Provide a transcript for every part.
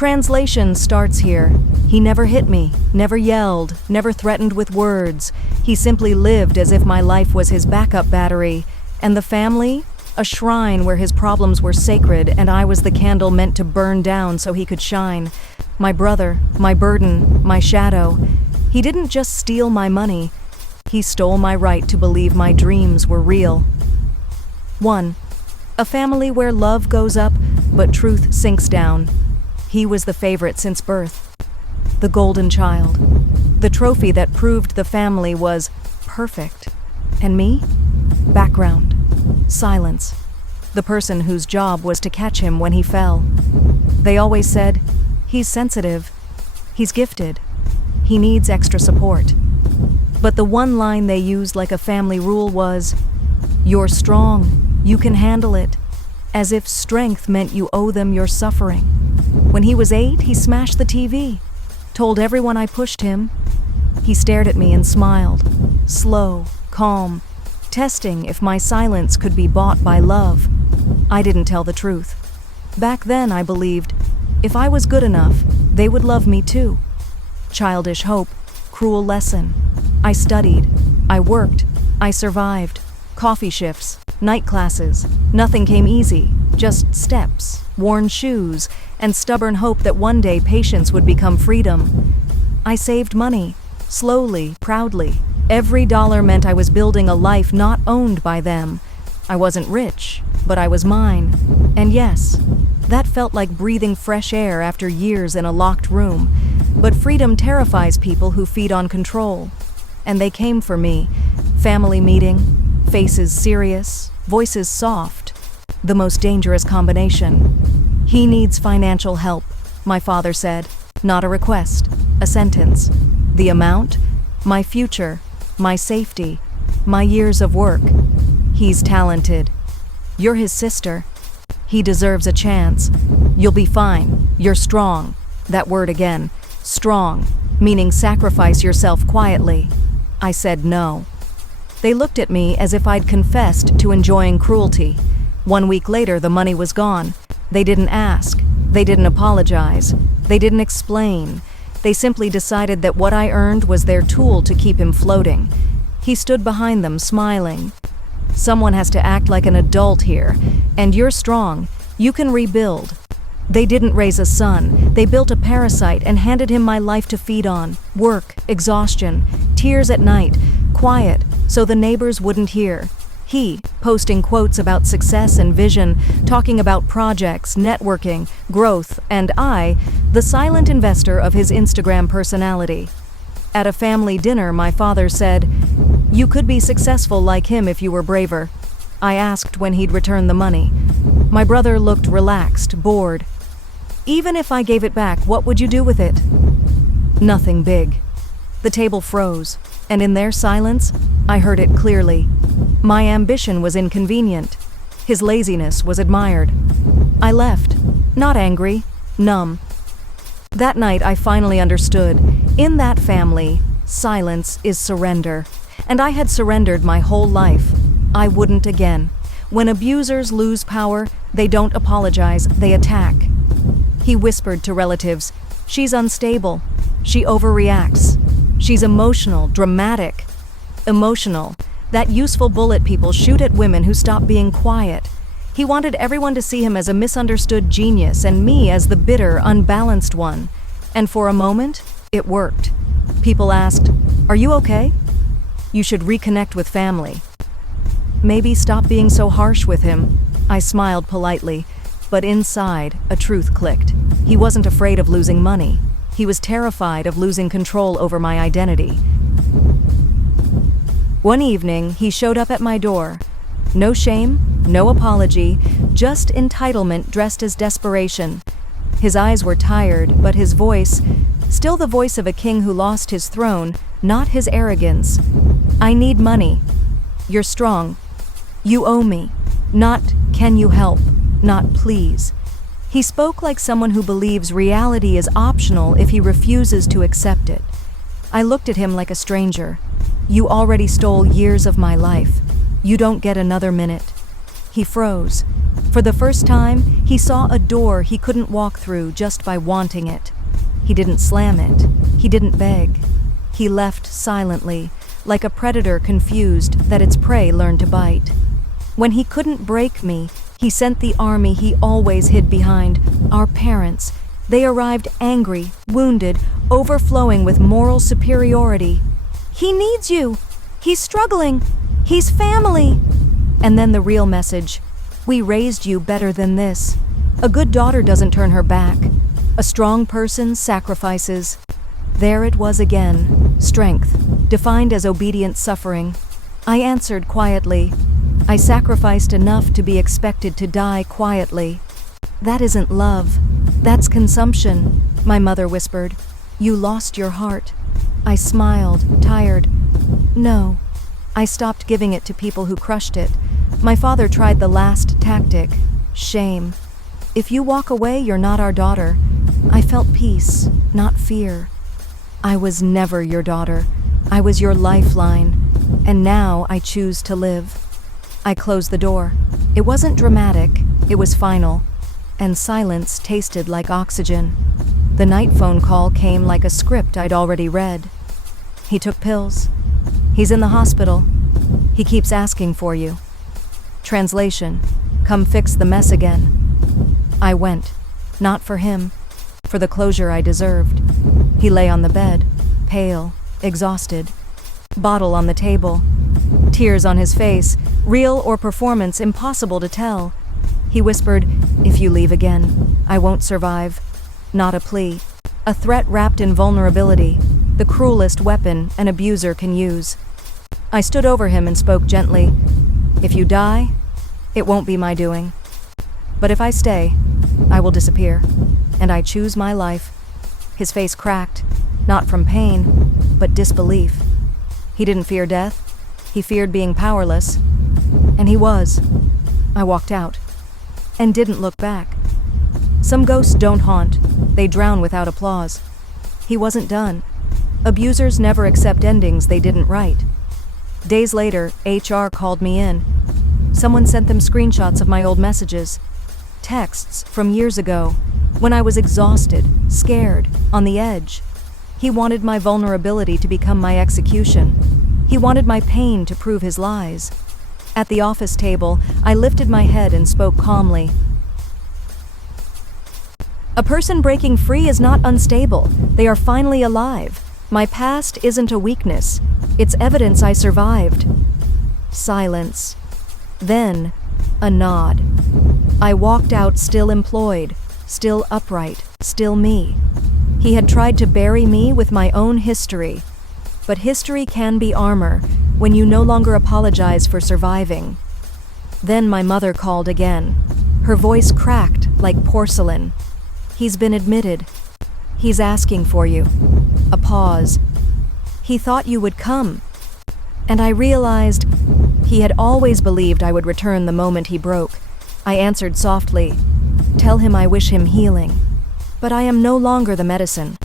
Translation starts here. He never hit me, never yelled, never threatened with words. He simply lived as if my life was his backup battery. And the family? A shrine where his problems were sacred and I was the candle meant to burn down so he could shine. My brother, my burden, my shadow. He didn't just steal my money. He stole my right to believe my dreams were real. 1. A family where love goes up, but truth sinks down. He was the favorite since birth. The golden child. The trophy that proved the family was perfect. And me? Background. Silence. The person whose job was to catch him when he fell. They always said, he's sensitive. He's gifted. He needs extra support. But the one line they used like a family rule was, "You're strong. You can handle it." As if strength meant you owe them your suffering. When he was 8, he smashed the TV. Told everyone I pushed him. He stared at me and smiled. Slow, calm, testing if my silence could be bought by love. I didn't tell the truth. Back then I believed, if I was good enough, they would love me too. Childish hope, cruel lesson. I studied, I worked, I survived. Coffee shifts, night classes. Nothing came easy, just steps, worn shoes, and stubborn hope that one day patience would become freedom. I saved money, slowly, proudly. Every dollar meant I was building a life not owned by them. I wasn't rich, but I was mine. And yes, that felt like breathing fresh air after years in a locked room. But freedom terrifies people who feed on control. And they came for me. Family meeting, faces serious, voices soft. The most dangerous combination. He needs financial help, my father said. Not a request, a sentence. The amount? My future, my safety, my years of work. He's talented. You're his sister. He deserves a chance. You'll be fine. You're strong. That word again. Strong, meaning sacrifice yourself quietly. I said no. They looked at me as if I'd confessed to enjoying cruelty. 1 week later, the money was gone. They didn't ask. They didn't apologize. They didn't explain. They simply decided that what I earned was their tool to keep him floating. He stood behind them, smiling. Someone has to act like an adult here, and you're strong. You can rebuild. They didn't raise a son. They built a parasite and handed him my life to feed on. Work, exhaustion, tears at night, quiet, so the neighbors wouldn't hear. He, posting quotes about success and vision, talking about projects, networking, growth, and I, the silent investor of his Instagram personality. At a family dinner, my father said, "You could be successful like him if you were braver." I asked when he'd return the money. My brother looked relaxed, bored. "Even if I gave it back, what would you do with it?" Nothing big. The table froze, and in their silence, I heard it clearly. My ambition was inconvenient. His laziness was admired. I left, not angry, numb. That night I finally understood. In that family, silence is surrender. And I had surrendered my whole life. I wouldn't again. When abusers lose power, they don't apologize, they attack. He whispered to relatives, "She's unstable. She overreacts. She's emotional, dramatic." Emotional. That useful bullet people shoot at women who stop being quiet. He wanted everyone to see him as a misunderstood genius and me as the bitter, unbalanced one. And for a moment, it worked. People asked, "Are you okay?" "You should reconnect with family." Maybe stop being so harsh with him. I smiled politely, but inside, a truth clicked. He wasn't afraid of losing money. He was terrified of losing control over my identity. One evening, he showed up at my door. No shame, no apology, just entitlement dressed as desperation. His eyes were tired, but his voice, still the voice of a king who lost his throne, not his arrogance. "I need money. You're strong. You owe me. Not, can you help? Not, please." He spoke like someone who believes reality is optional if he refuses to accept it. I looked at him like a stranger. "You already stole years of my life. You don't get another minute." He froze. For the first time, he saw a door he couldn't walk through just by wanting it. He didn't slam it. He didn't beg. He left silently, like a predator confused that its prey learned to bite. When he couldn't break me, he sent the army he always hid behind, our parents. They arrived angry, wounded, overflowing with moral superiority. "He needs you! He's struggling! He's family!" And then the real message: "We raised you better than this." A good daughter doesn't turn her back. A strong person sacrifices. There it was again, strength, defined as obedient suffering. I answered quietly. I sacrificed enough to be expected to die quietly. "That isn't love. That's consumption," my mother whispered. "You lost your heart." I smiled, tired. "No." I stopped giving it to people who crushed it. My father tried the last tactic: shame. "If you walk away, you're not our daughter." I felt peace, not fear. I was never your daughter. I was your lifeline. And now I choose to live. I closed the door. It wasn't dramatic, it was final. And silence tasted like oxygen. The night phone call came like a script I'd already read. "He took pills. He's in the hospital. He keeps asking for you." Translation: "Come fix the mess again." I went. Not for him. For the closure I deserved. He lay on the bed, pale, exhausted. Bottle on the table. Tears on his face, real or performance, impossible to tell. He whispered, "If you leave again, I won't survive." Not a plea. A threat wrapped in vulnerability, the cruelest weapon an abuser can use. I stood over him and spoke gently. "If you die, it won't be my doing. But if I stay, I will disappear, and I choose my life." His face cracked, not from pain, but disbelief. He didn't fear death. He feared being powerless. And he was. I walked out, and didn't look back. Some ghosts don't haunt. They drown without applause. He wasn't done. Abusers never accept endings they didn't write. Days later, HR called me in. Someone sent them screenshots of my old messages. Texts from years ago, when I was exhausted, scared, on the edge. He wanted my vulnerability to become my execution. He wanted my pain to prove his lies. At the office table, I lifted my head and spoke calmly. "A person breaking free is not unstable. They are finally alive. My past isn't a weakness. It's evidence I survived." Silence. Then, a nod. I walked out still employed, still upright, still me. He had tried to bury me with my own history. But history can be armor when you no longer apologize for surviving. Then my mother called again. Her voice cracked like porcelain. "He's been admitted. He's asking for you." A pause. "He thought you would come." And I realized he had always believed I would return the moment he broke. I answered softly, "Tell him I wish him healing. But I am no longer the medicine."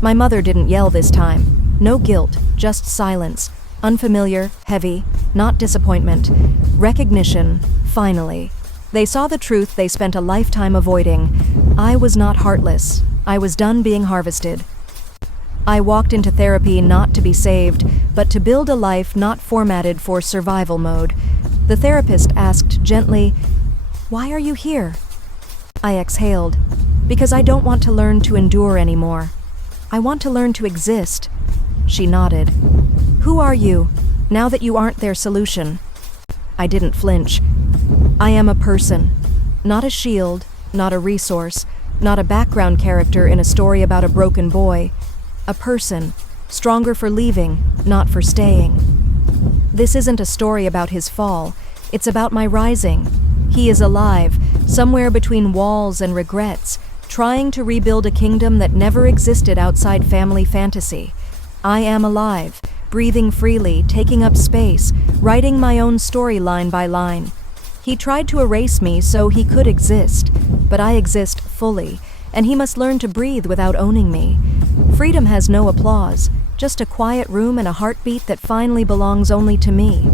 My mother didn't yell this time. No guilt, just silence. Unfamiliar, heavy, not disappointment. Recognition, finally. They saw the truth they spent a lifetime avoiding. I was not heartless. I was done being harvested. I walked into therapy not to be saved, but to build a life not formatted for survival mode. The therapist asked gently, "Why are you here?" I exhaled. "Because I don't want to learn to endure anymore. I want to learn to exist." She nodded. "Who are you, now that you aren't their solution?" I didn't flinch. "I am a person. Not a shield, not a resource, not a background character in a story about a broken boy. A person, stronger for leaving, not for staying. This isn't a story about his fall. It's about my rising. He is alive, somewhere between walls and regrets, trying to rebuild a kingdom that never existed outside family fantasy. I am alive, breathing freely, taking up space, writing my own story line by line. He tried to erase me so he could exist, but I exist fully, and he must learn to breathe without owning me. Freedom has no applause, just a quiet room and a heartbeat that finally belongs only to me.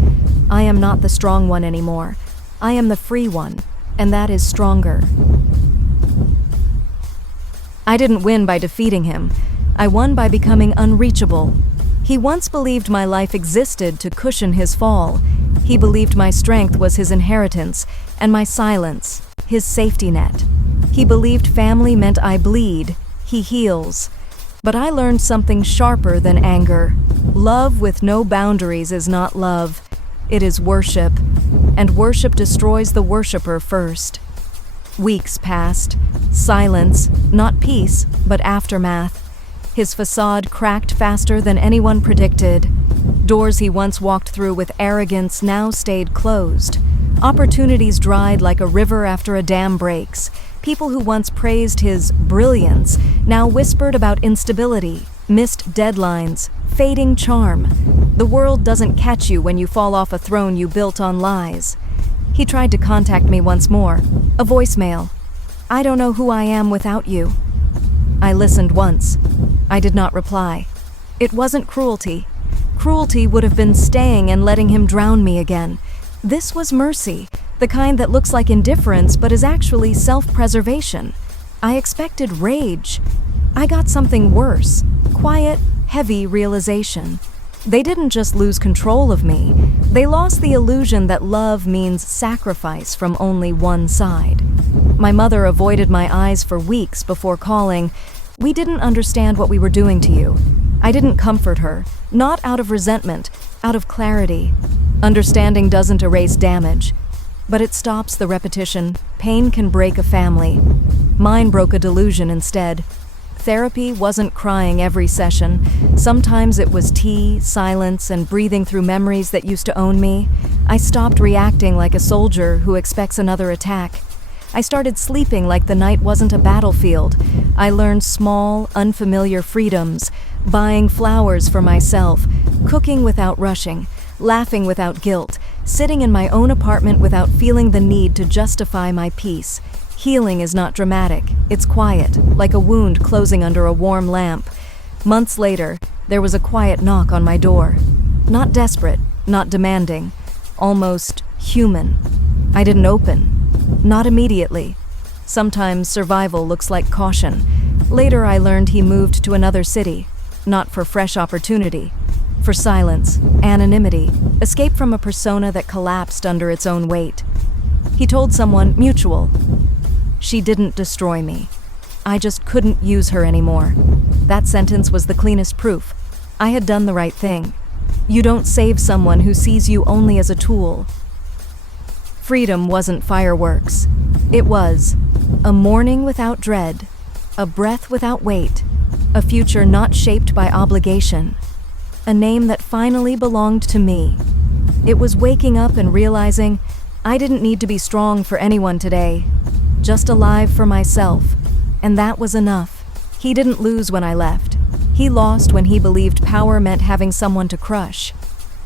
I am not the strong one anymore. I am the free one, and that is stronger. I didn't win by defeating him. I won by becoming unreachable. He once believed my life existed to cushion his fall. He believed my strength was his inheritance, and my silence, his safety net. He believed family meant I bleed, he heals. But I learned something sharper than anger. Love with no boundaries is not love. It is worship, and worship destroys the worshiper first. Weeks passed. Silence, not peace, but aftermath. His facade cracked faster than anyone predicted. Doors he once walked through with arrogance now stayed closed. Opportunities dried like a river after a dam breaks. People who once praised his brilliance now whispered about instability, missed deadlines, fading charm. The world doesn't catch you when you fall off a throne you built on lies. He tried to contact me once more. A voicemail. I don't know who I am without you. I listened once. I did not reply. It wasn't cruelty. Cruelty would have been staying and letting him drown me again. This was mercy, the kind that looks like indifference but is actually self-preservation. I expected rage. I got something worse. Quiet, heavy realization. They didn't just lose control of me. They lost the illusion that love means sacrifice from only one side. My mother avoided my eyes for weeks before calling. We didn't understand what we were doing to you. I didn't comfort her, not out of resentment, out of clarity. Understanding doesn't erase damage, but it stops the repetition. Pain can break a family. Mine broke a delusion instead. Therapy wasn't crying every session. Sometimes it was tea, silence, and breathing through memories that used to own me. I stopped reacting like a soldier who expects another attack. I started sleeping like the night wasn't a battlefield. I learned small, unfamiliar freedoms, buying flowers for myself, cooking without rushing, laughing without guilt, sitting in my own apartment without feeling the need to justify my peace. Healing is not dramatic, it's quiet, like a wound closing under a warm lamp. Months later, there was a quiet knock on my door. Not desperate, not demanding, almost human. I didn't open. Not immediately. Sometimes survival looks like caution. Later I learned he moved to another city, not for fresh opportunity, for silence, anonymity, escape from a persona that collapsed under its own weight. He told someone mutual. She didn't destroy me. I just couldn't use her anymore. That sentence was the cleanest proof. I had done the right thing. You don't save someone who sees you only as a tool. Freedom wasn't fireworks. It was a morning without dread, a breath without weight, a future not shaped by obligation, a name that finally belonged to me. It was waking up and realizing I didn't need to be strong for anyone today, just alive for myself, and that was enough. He didn't lose when I left. He lost when he believed power meant having someone to crush.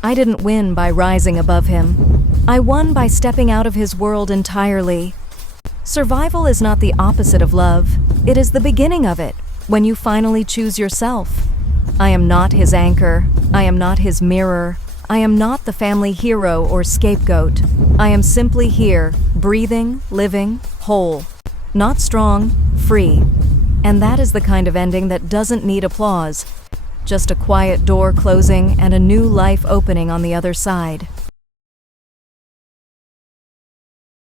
I didn't win by rising above him. I won by stepping out of his world entirely. Survival is not the opposite of love. It is the beginning of it, when you finally choose yourself. I am not his anchor. I am not his mirror. I am not the family hero or scapegoat. I am simply here, breathing, living, whole. Not strong, free. And that is the kind of ending that doesn't need applause. Just a quiet door closing and a new life opening on the other side.